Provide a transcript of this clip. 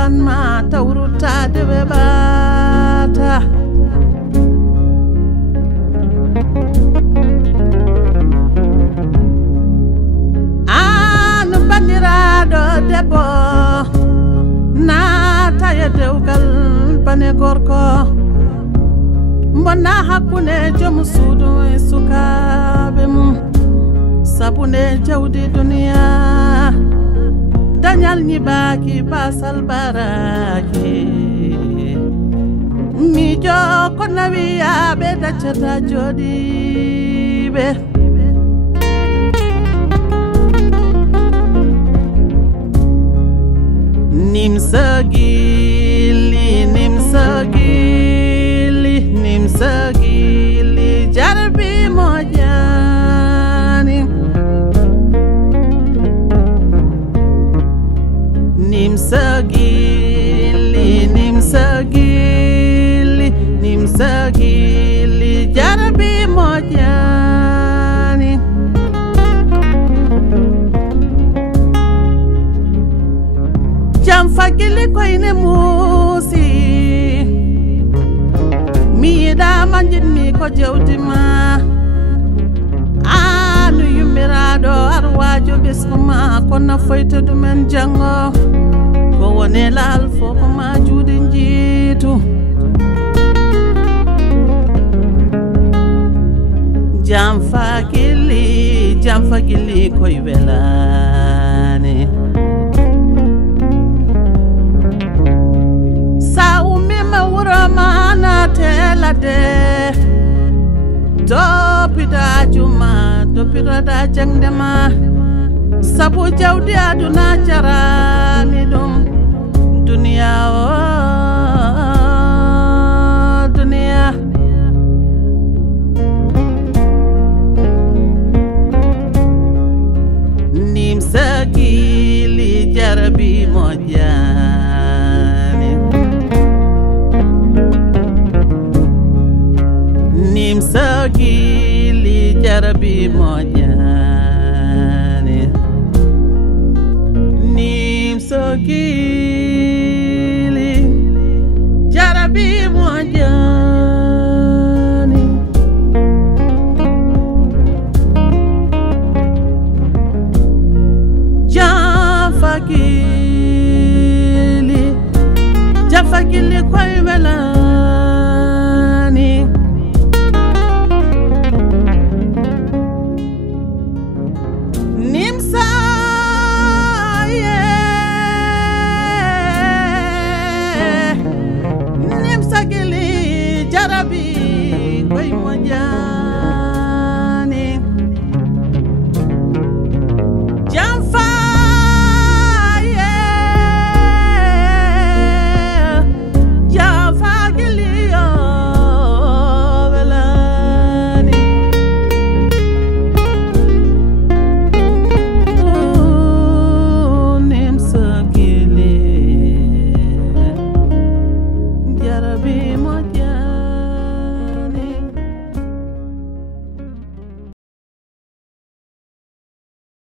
ban ma tawruta de bata an bandirado debbo na taye dewgal bane gorko mbona hakune jom suudu e sukabe mum sabune jawdi dunia danyal nyibaki basal baraki mi joko nawiya be dacata jodi be nimsagili jarbi mojani nimsagili jarbi mojani jam fagili koyne musi mi da manjin mi ko jewdima anu yumirado arwajo biskuma konna foyto dumen jango ko wone lal foko ma juudi jitu jam fagili koy welane mana telade dopida juma dopida da jangdema sabu jawdi aduna jarani dum dunia o dunia nimsagili jarabi mojani nimsagili jarabi mojani nimsagili jarabi mojani jafagili koy wela